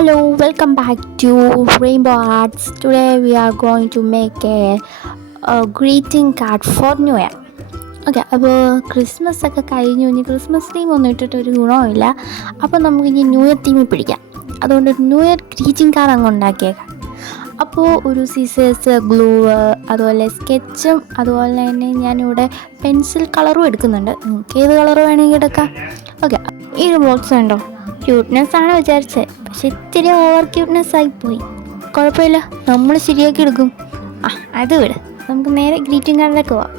Hello, welcome back to Rainbow Arts. Today we are going to make a greeting card for New Year. Okay, അപ്പോൾ Christmas ഒക്കെ കഴിഞ്ഞു. ഇനി Christmas theme ഒന്നും ഇട്ടിട്ടൊരു ഗുണമില്ല. അപ്പോൾ നമുക്കിനി new year തീമിൽ പിടിക്കാം. അതുകൊണ്ട് ന്യൂ ഇയർ ഗ്രീറ്റിംഗ് കാർഡ് അങ്ങ് ഉണ്ടാക്കിയേക്കാം. അപ്പോൾ ഒരു സീസേഴ്സ്, ഗ്ലൂ, അതുപോലെ സ്കെച്ചും, അതുപോലെ തന്നെ ഞാനിവിടെ പെൻസിൽ കളറും എടുക്കുന്നുണ്ട്. നിങ്ങൾക്ക് ഏത് കളർ വേണമെങ്കിൽ എടുക്കാം. ഓക്കെ, ഈ ഒരു ബോക്സ് ഉണ്ടോ? ക്യൂട്ട്നെസ് ആണ് വിചാരിച്ചത്, പക്ഷെ ഇത്തിരി ഓവർ ക്യൂട്ട്നെസ് ആയിപ്പോയി. കുഴപ്പമില്ല, നമ്മൾ ശരിയാക്കി എടുക്കും. അത് വിട്, നമുക്ക് നേരെ ഗ്രീറ്റിംഗ് കാർഡിലേക്ക് പോവാം.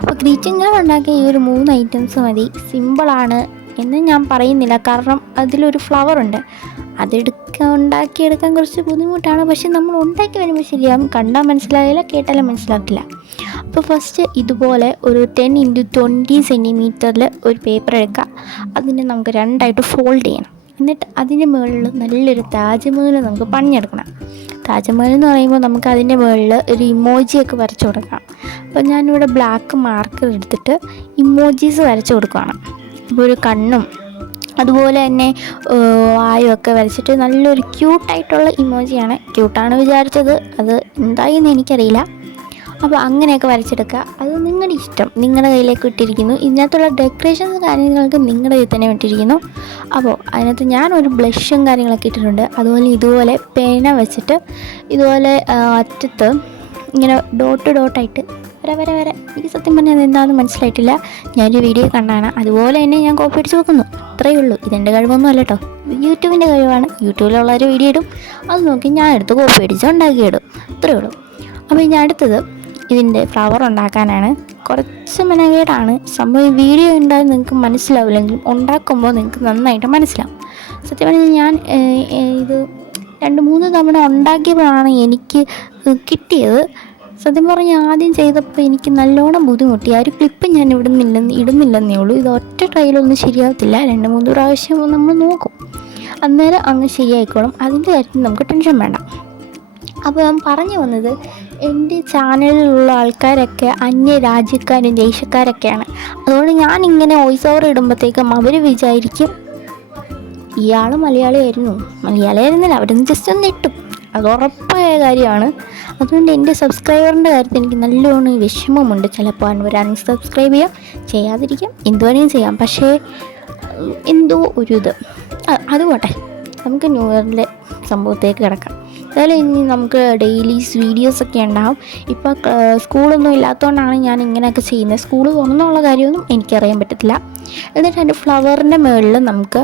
അപ്പോൾ ഗ്രീറ്റിംഗ് കാർഡ് ഉണ്ടാക്കിയ ഈ ഒരു 3 ഐറ്റംസ് മതി. സിമ്പിളാണ് എന്ന് ഞാൻ പറയുന്നില്ല, കാരണം അതിലൊരു ഫ്ലവർ ഉണ്ട്. ഉണ്ടാക്കിയെടുക്കാൻ കുറച്ച് ബുദ്ധിമുട്ടാണ്, പക്ഷെ നമ്മൾ ഉണ്ടാക്കി വരുമ്പോൾ ശരിയാകും. കണ്ടാൽ മനസ്സിലാകില്ല, കേട്ടാലും മനസ്സിലാക്കില്ല. അപ്പോൾ ഫസ്റ്റ് ഇതുപോലെ ഒരു 10x20 സെൻറ്റിമീറ്ററിൽ ഒരു പേപ്പർ എടുക്കുക. അതിനെ നമുക്ക് 2ആയിട്ട് ഫോൾഡ് ചെയ്യണം. എന്നിട്ട് അതിൻ്റെ മുകളിൽ നല്ലൊരു താജ്മഹൽ നമുക്ക് പണിഞ്ഞെടുക്കണം. താജ്മഹൽ എന്ന് പറയുമ്പോൾ നമുക്ക് അതിൻ്റെ മുകളിൽ ഒരു ഇമോജിയൊക്കെ വരച്ചു കൊടുക്കണം. അപ്പോൾ ഞാനിവിടെ ബ്ലാക്ക് മാർക്കർ എടുത്തിട്ട് ഇമോജീസ് വരച്ചു കൊടുക്കുകയാണ്. ഇപ്പോൾ ഒരു കണ്ണും അതുപോലെ തന്നെ വായുമൊക്കെ വരച്ചിട്ട് നല്ലൊരു ക്യൂട്ടായിട്ടുള്ള ഇമോജിയാണ്. ക്യൂട്ടാണ് വിചാരിച്ചത്, അത് എന്തായെന്ന് എനിക്കറിയില്ല. അപ്പോൾ അങ്ങനെയൊക്കെ വരച്ചെടുക്കുക. അത് നിങ്ങളുടെ ഇഷ്ടം, നിങ്ങളുടെ കയ്യിലേക്ക് ഇട്ടിരിക്കുന്നു. ഇതിനകത്തുള്ള ഡെക്കറേഷൻസ് കാര്യങ്ങൾക്ക് നിങ്ങളുടെ കയ്യിൽ തന്നെ ഇട്ടിരിക്കുന്നു. അപ്പോൾ അതിനകത്ത് ഞാനൊരു ബ്ലഷും കാര്യങ്ങളൊക്കെ ഇട്ടിട്ടുണ്ട്. അതുപോലെ ഇതുപോലെ പേന വെച്ചിട്ട് ഇതുപോലെ അറ്റത്ത് ഇങ്ങനെ ഡോട്ടായിട്ട് വര എനിക്ക് സത്യം പറഞ്ഞാൽ അതെന്താണെന്ന് മനസ്സിലായിട്ടില്ല. ഞാനൊരു വീഡിയോ കണ്ടാണ്, അതുപോലെ തന്നെ ഞാൻ കോപ്പി അടിച്ച് വെക്കുന്നു. അത്രയേ ഉള്ളൂ. ഇതെൻ്റെ കഴിവൊന്നും അല്ല കേട്ടോ, യൂട്യൂബിൻ്റെ കഴിവാണ്. യൂട്യൂബിലുള്ളവർ വീഡിയോ ഇടും, അത് നോക്കി ഞാൻ എടുത്ത് കോപ്പി അടിച്ച് ഉണ്ടാക്കിയിടും. അത്രയേ ഉള്ളൂ. അപ്പോൾ ഇനി അടുത്തത് ഇതിൻ്റെ ഫ്ലവർ ഉണ്ടാക്കാനാണ്. കുറച്ച് മെനകേടാണ് സംഭവം. വീഡിയോ ഉണ്ടായാൽ നിങ്ങൾക്ക് മനസ്സിലാവില്ലെങ്കിലും ഉണ്ടാക്കുമ്പോൾ നിങ്ങൾക്ക് നന്നായിട്ട് മനസ്സിലാവും. സത്യം പറഞ്ഞാൽ ഞാൻ ഇത് 2-3 തവണ ഉണ്ടാക്കിയപ്പോഴാണ് എനിക്ക് കിട്ടിയത്. സത്യം പറഞ്ഞാൽ ആദ്യം ചെയ്തപ്പോൾ എനിക്ക് നല്ലോണം ബുദ്ധിമുട്ടി. ആ ഒരു ക്ലിപ്പ് ഞാൻ ഇടുന്നില്ലെന്നേ ഉള്ളൂ. ഇത് ഒറ്റ ട്രയലൊന്നും ശരിയാകത്തില്ല. 2-3 പ്രാവശ്യം നമ്മൾ നോക്കും, അന്നേരം അങ്ങ് ശരിയായിക്കോളും. അതിൻ്റെ കാര്യത്തിൽ നമുക്ക് ടെൻഷൻ വേണ്ട. അപ്പോൾ ഞാൻ പറഞ്ഞു വന്നത്, എൻ്റെ ചാനലിലുള്ള ആൾക്കാരൊക്കെ അന്യ രാജ്യക്കാരും ദേശക്കാരൊക്കെയാണ്. അതുകൊണ്ട് ഞാനിങ്ങനെ വോയിസ് ഓവർ ഇടുമ്പോഴത്തേക്കും അവർ വിചാരിക്കും ഇയാൾ മലയാളിയായിരുന്നില്ല, അവരൊന്ന് ജസ്റ്റ് ഒന്ന് ഇട്ടും. അത് ഉറപ്പായ കാര്യമാണ്. അതുകൊണ്ട് എൻ്റെ സബ്സ്ക്രൈബറിൻ്റെ കാര്യത്തിൽ എനിക്ക് നല്ലോണം വിഷമമുണ്ട്. ചിലപ്പോൾ അവർ അൺസബ്സ്ക്രൈബ് ചെയ്യാതിരിക്കാം, എന്ത് വേണമെങ്കിലും ചെയ്യാം. പക്ഷേ എന്തോ ഒരു ഇത്. അതുപോട്ടെ, നമുക്ക് ന്യൂ ഇയറിൻ്റെ സംഭവത്തേക്ക് കിടക്കാം. അതുപോലെ ഇനി നമുക്ക് ഡെയിലീസ് വീഡിയോസൊക്കെ ഉണ്ടാകും. ഇപ്പോൾ സ്കൂളൊന്നും ഇല്ലാത്തതുകൊണ്ടാണ് ഞാൻ ഇങ്ങനെയൊക്കെ ചെയ്യുന്നത്. സ്കൂൾ തുറന്നുള്ള കാര്യമൊന്നും എനിക്കറിയാൻ പറ്റത്തില്ല. എന്നിട്ട് എൻ്റെ ഫ്ലവറിൻ്റെ മുകളിൽ നമുക്ക്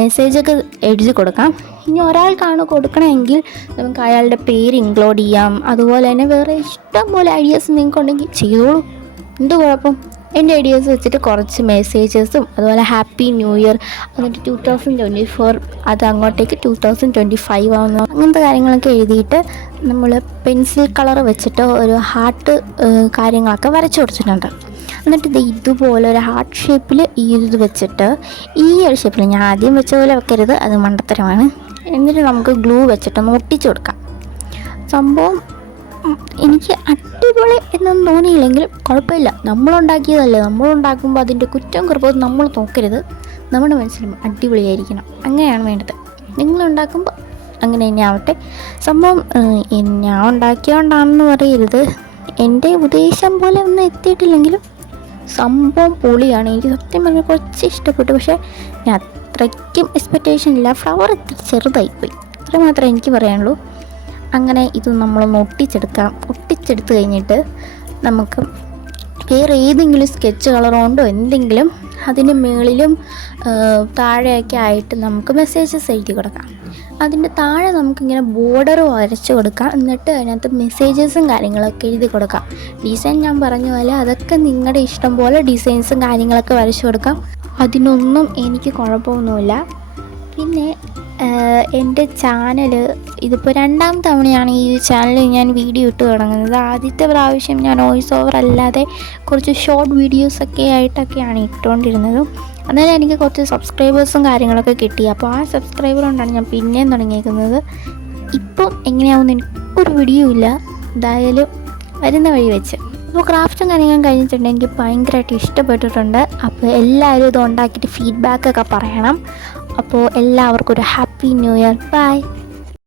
മെസ്സേജൊക്കെ എഴുതി കൊടുക്കാം. ഇനി ഒരാൾക്കാണ് കൊടുക്കണമെങ്കിൽ നമുക്ക് അയാളുടെ പേര് ഇൻക്ലൂഡ് ചെയ്യാം. അതുപോലെ തന്നെ വേറെ ഇഷ്ടം പോലെ ഐഡിയാസ് നിങ്ങൾക്കുണ്ടെങ്കിൽ ചെയ്തോളൂ, എന്ത് കുഴപ്പം. എൻ്റെ ഐഡിയാസ് വെച്ചിട്ട് കുറച്ച് മെസ്സേജസും അതുപോലെ ഹാപ്പി ന്യൂ ഇയർ, എന്നിട്ട് 2024 അത് അങ്ങോട്ടേക്ക് 2025 ആവുന്ന അങ്ങനത്തെ കാര്യങ്ങളൊക്കെ എഴുതിയിട്ട് നമ്മൾ പെൻസിൽ കളർ വെച്ചിട്ട് ഒരു ഹാർട്ട് കാര്യങ്ങളൊക്കെ വരച്ചു കൊടുത്തിട്ടുണ്ട്. എന്നിട്ട് ഇതുപോലെ ഒരു ഹാർട്ട് ഷേപ്പിൽ ഇത് വെച്ചിട്ട് ഈ ഒരു ഷേപ്പിൽ ഞാൻ ആദ്യം വെച്ച പോലെ വെക്കരുത്, അത് മണ്ടത്തരമാണ്. എന്നിട്ട് നമുക്ക് ഗ്ലൂ വെച്ചിട്ടൊന്ന് ഒട്ടിച്ചു കൊടുക്കാം. സംഭവം എനിക്ക് അടിപൊളി എന്നൊന്നും തോന്നിയില്ലെങ്കിലും കുഴപ്പമില്ല, നമ്മളുണ്ടാക്കിയതല്ലേ. നമ്മളുണ്ടാക്കുമ്പോൾ അതിൻ്റെ കുറ്റം കുറപ്പൊന്നും നമ്മൾ നോക്കരുത്. നമ്മുടെ മനസ്സിലും അടിപൊളിയായിരിക്കണം, അങ്ങനെയാണ് വേണ്ടത്. നിങ്ങളുണ്ടാക്കുമ്പോൾ അങ്ങനെ തന്നെ ആവട്ടെ. സംഭവം ഞാൻ ഉണ്ടാക്കിയതുകൊണ്ടാണെന്ന് പറയരുത്, എൻ്റെ ഉദ്ദേശം പോലെ ഒന്നും എത്തിയിട്ടില്ലെങ്കിലും സംഭവം പൊളിയാണ്. എനിക്ക് സത്യം പറഞ്ഞാൽ കുറച്ച് ഇഷ്ടപ്പെട്ടു. പക്ഷേ ഞാൻ അത്രയ്ക്കും എക്സ്പെക്റ്റേഷൻ ഇല്ല. ഫ്ലവർ ഇത്തിരി ചെറുതായിപ്പോയി, അത്ര മാത്രമേ എനിക്ക് പറയാനുള്ളൂ. അങ്ങനെ ഇത് നമ്മളൊന്ന് ഒട്ടിച്ചെടുത്ത് കഴിഞ്ഞിട്ട് നമുക്ക് വേറെ ഏതെങ്കിലും സ്കെച്ച് കളർ കൊണ്ടോ എന്തെങ്കിലും അതിൻ്റെ മുകളിലും താഴെയൊക്കെ ആയിട്ട് നമുക്ക് മെസ്സേജസ് എഴുതി കൊടുക്കാം. അതിൻ്റെ താഴെ നമുക്കിങ്ങനെ ബോർഡർ വരച്ച് കൊടുക്കാം. എന്നിട്ട് അതിനകത്ത് മെസ്സേജസും കാര്യങ്ങളൊക്കെ എഴുതി കൊടുക്കാം. ഡിസൈൻ ഞാൻ പറഞ്ഞ പോലെ അതൊക്കെ നിങ്ങളുടെ ഇഷ്ടം പോലെ ഡിസൈൻസും കാര്യങ്ങളൊക്കെ വരച്ച് കൊടുക്കാം. അതിനൊന്നും എനിക്ക് കുഴപ്പമൊന്നുമില്ല. പിന്നെ എൻ്റെ ചാനൽ ഇതിപ്പോൾ 2ാം തവണയാണ് ഈ ചാനലിൽ ഞാൻ വീഡിയോ ഇട്ട് തുടങ്ങുന്നത്. ആദ്യത്തെ പ്രാവശ്യം ഞാൻ വോയിസ് ഓവർ അല്ലാതെ കുറച്ച് ഷോർട്ട് വീഡിയോസൊക്കെ ആയിട്ടൊക്കെയാണ് ഇട്ടുകൊണ്ടിരുന്നത്. അന്നേരം എനിക്ക് കുറച്ച് സബ്സ്ക്രൈബേഴ്സും കാര്യങ്ങളൊക്കെ കിട്ടി. അപ്പോൾ ആ സബ്സ്ക്രൈബർ കൊണ്ടാണ് ഞാൻ പിന്നെയും തുടങ്ങിയേക്കുന്നത്. ഇപ്പം എങ്ങനെയാവുമെന്ന് എനിക്കൊരു വീഡിയോ ഇല്ല, എന്തായാലും വരുന്ന വഴി വെച്ച്. അപ്പോൾ ക്രാഫ്റ്റും കാര്യങ്ങളും കഴിഞ്ഞിട്ടുണ്ടെങ്കിൽ എനിക്ക് ഭയങ്കരമായിട്ട് ഇഷ്ടപ്പെട്ടിട്ടുണ്ട്. അപ്പോൾ എല്ലാവരും ഇത് ഉണ്ടാക്കിയിട്ട് ഫീഡ്ബാക്കൊക്കെ പറയണം. അപ്പോൾ എല്ലാവർക്കും ഒരു ഹാപ്പി ന്യൂ ഇയർ. ബൈ.